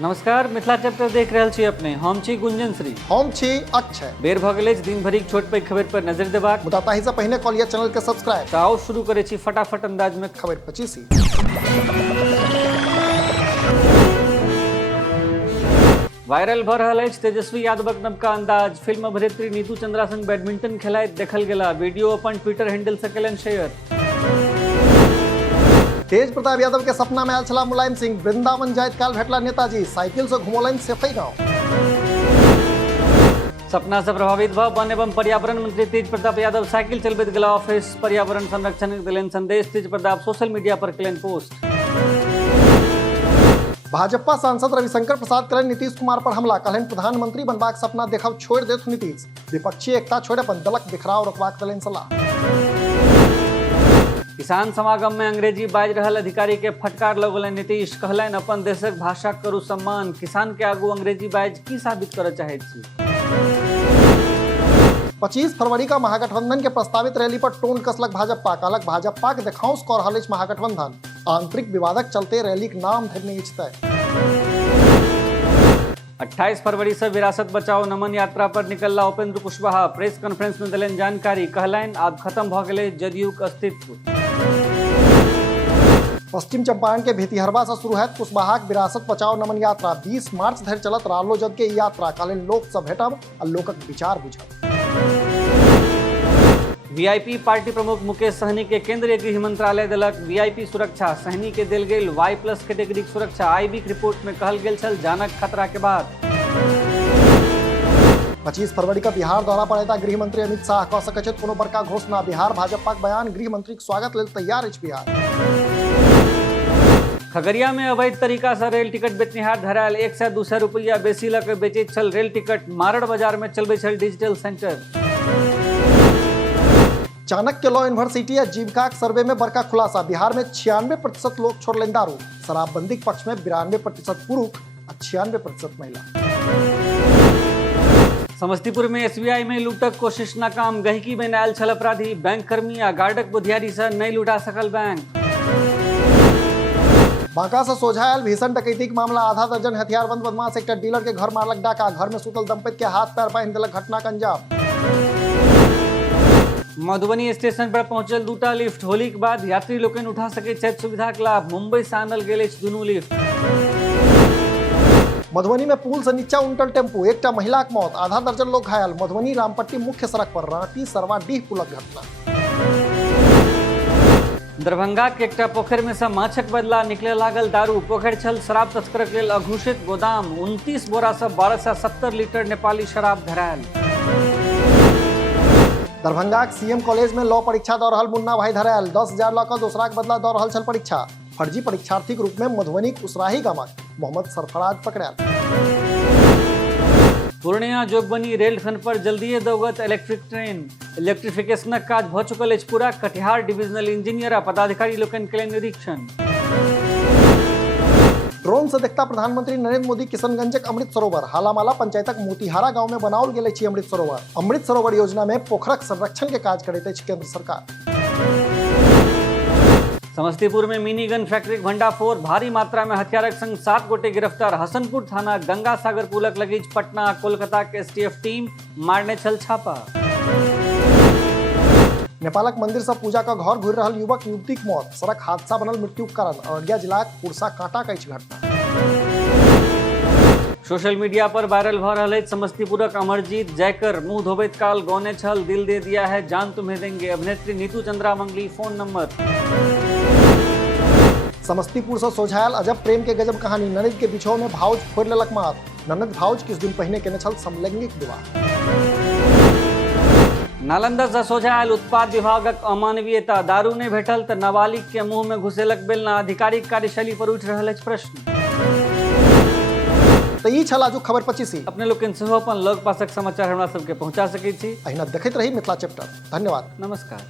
नमस्कार, मिथिला चैप्टर देख रहल छी अपने। हम छी गुंजन श्री। हम छी अक्षय। बेर भ गेल अछि दिन भरिक छोट पैघ खबर पर नजर देबाक। मुदा ताहि से पहिने कॉलिया चैनल के सब्सक्राइब। तऽ आओ शुरू करे छी फटाफट अंदाज में खबर 25। वायरल भ रहल अछि तेजस्वी यादवक नवका अंदाज। फिल्म अभिनेत्री नीतू चंद्रा संग बैडमिंटन खेलाइत देखल गेला। वीडियो अपन ट्विटर हैंडल से केलनि शेयर। तेज प्रताप यादव के सपना में आयल छला मुलायम सिंह। वृंदावन जाइत काल भेटला नेताजी। साइकिल से घुमौलनि सेफई गांव। सपना से प्रभावित भ वन एवं पर्यावरण मंत्री तेज प्रताप यादव साइकिल चलबैत गेला ऑफिस। पर्यावरण संरक्षण देलनि संदेश। तेज प्रताप सोशल मीडिया पर केलनि पोस्ट। भाजपा सांसद रविशंकर प्रसाद करें नीतीश कुमार पर हमला। कहलनि प्रधानमंत्री बनबाक सपना देखब छोड़ देत नीतीश। विपक्षी एकता छोड़ अपन दलक बिखराव रोकबाक देलनि सलाह। किसान समागम में अंग्रेजी बाजि रहल अधिकारी के फटकार लगौलनि नीतीश। कहलनि अपन देशक भाषा करू सम्मान। किसान के आगू अंग्रेजी बाजि की साबित करय चाहैत छी। 25 फरवरी का महागठबंधन के प्रस्तावित रैली पर टोन कसलक भाजपा। कहलक भाजपा के देखाउस कऽ रहल अछि महागठबंधन। आंतरिक विवादक चलते रैलीक नाम धरि नहि अछि तय। 28 फरवरी से विरासत बचाओ नमन यात्रा पर निकलला उपेंद्र कुशवाहा। प्रेस कॉन्फ्रेंस में देलनि जानकारी। कहलनि आब खत्म भ गेलै जदयूक अस्तित्व। पश्चिम चंपारण के भितिहरवा से शुरू हैत कुशवाहाक विरासत बचाओ नमन यात्रा। 20 मार्च धरि चलत रालोजद के यात्रा। कहलनि लोक सँ भेटब आ लोकक विचार बुझब। वीआईपी पार्टी प्रमुख मुकेश सहनी के केंद्रीय गृह मंत्रालय देलक वीआईपी सुरक्षा। सहनी के देल गेल Y+ कैटेगरी सुरक्षा। आईबी रिपोर्ट में कहल गेल छल जानक खतरा के बाद। 25 फरवरी का बिहार दौरा पर अयता गृह मंत्री अमित शाह। कह सकैत छथि कोनो बड़का घोषणा। बिहार भाजपाक बयान। गृह मंत्री के स्वागत लेल तैयार अछि बिहार। खगड़िया में अवैध तरीका से रेल टिकट बेचनिहार धरायल। 100-200 रुपया बेसी लऽ के बेचैत छल रेल टिकट। मारड़ बाजार में चलबै छल digital centre. Chanakya law university आ जीविकाक सर्वे में बड़का खुलासा। बिहार में 96% लोग छोड़लनि दारू। शराबबंदी के पक्ष में 92% पुरुष आ 96% महिला। समस्तीपुर में एसबीआई में लूटक कोशिश नाकाम। गहिकी में आयल छल अपराधी। बैंक कर्मी आ गार्डक बुधियारी से नहीं लूटा सकल बैंक। बांका से सोझा आयल भीषण डकैती के मामला। आधा दर्जन हथियारबंद बदमाश एकटा डीलर के घर मारलक डाका। घर में सुतल दंपति के हाथ पैर बांधि देलक। घटना के अंजाम। मधुबनी स्टेशन पर पहुंचल दूटा लिफ्ट। होली के बाद यात्री लोकनि उठा सकै छथि सुविधा के लाभ। मुंबई से आनल गेल अछि दुनू लिफ्ट। मधुबनी में पुल से नीचा उनटल टेम्पू। एकटा महिला के मौत। आधा दर्जन लोग घायल। मधुबनी रामपट्टी मुख्य सड़क पर राँटी सरवाडीह पुलक घटना। दरभंगा के एकटा पोखरि में से माछक बदला निकले लागल दारू। पोखरि छल शराब तस्करक लेल अघोषित गोदाम। 29 बोरा से 1270 लीटर नेपाली शराब धरायल। दरभंगा के सीएम कॉलेज में लॉ परीक्षा दऽ रहल मुन्ना भाई धरायल। 10,000 लऽ कऽ दोसरा के बदला दऽ रहल छल परीक्षा। फर्जी परीक्षार्थी के रूप में मधुबनी के उसराही गामक मोहम्मद सरफराज पकड़ायल। पूर्णिया जोगबनी रेलखंड पर जल्दिए दौगत इलेक्ट्रिक ट्रेन। इलेक्ट्रिफिकेशनक काज भऽ चुकल अछि पूरा। कटिहार डिविजनल इंजीनियर आ पदाधिकारी लोकनि केलनि निरीक्षण। ड्रोन से देखता प्रधानमंत्री नरेंद्र मोदी किशनगंजक अमृत सरोवर। हालामाला पंचायतक मोतिहारा गांव में बनाओल गेल अछि अमृत सरोवर। अमृत सरोवर योजना में पोखरक संरक्षण के काज करैत अछि केंद्र सरकार। समस्तीपुर में मिनी गन फैक्ट्री भंडाफोड़। भारी मात्रा में हथियारक संग 7 गोटे गिरफ्तार। हसनपुर थाना गंगा सागर पुलक लगीच पटना कोलकाता के एसटीएफ टीम मारने छल छापा। नेपालक मंदिर से पूजा का घर घुरि रहल युवक युवती के मौत। सड़क हादसा बनल मृत्युक कारण। अररिया जिलाक पुरसा कांटा के घटना। सोशल मीडिया पर वायरल भ रहल अछि समस्तीपुरक अमरजीत जयकर। मुंह धोबैत काल गौने छल दिल दे दिया है जान तुम्हें देंगे। अभिनेत्री नीतू चंद्रा मंगली फोन नंबर। समस्तीपुर से सोझायल अजब प्रेम के गजब कहानी। ननद के बिछोह में भाउज फोड़ लेलक माथ। ननद भाउज किछु दिन पहिने केने छल समलैंगिक विवाह। नालंदा से सोझा आयल उत्पाद विभागक अमानवीयता। दारू नहीं भेटल तऽ नाबालिग के मुंह में घुसेलक बेलना। आधिकारिक कार्यशैली पर उठि रहल अछि प्रश्न। तऽ ई छल आजुक खबर 25। अपने लोकनि सेहो अपन लग पासक समाचार हमरा सबके पहुंचा सकै छी। अहिना देखैत रही मिथिला चैप्टर। धन्यवाद। नमस्कार।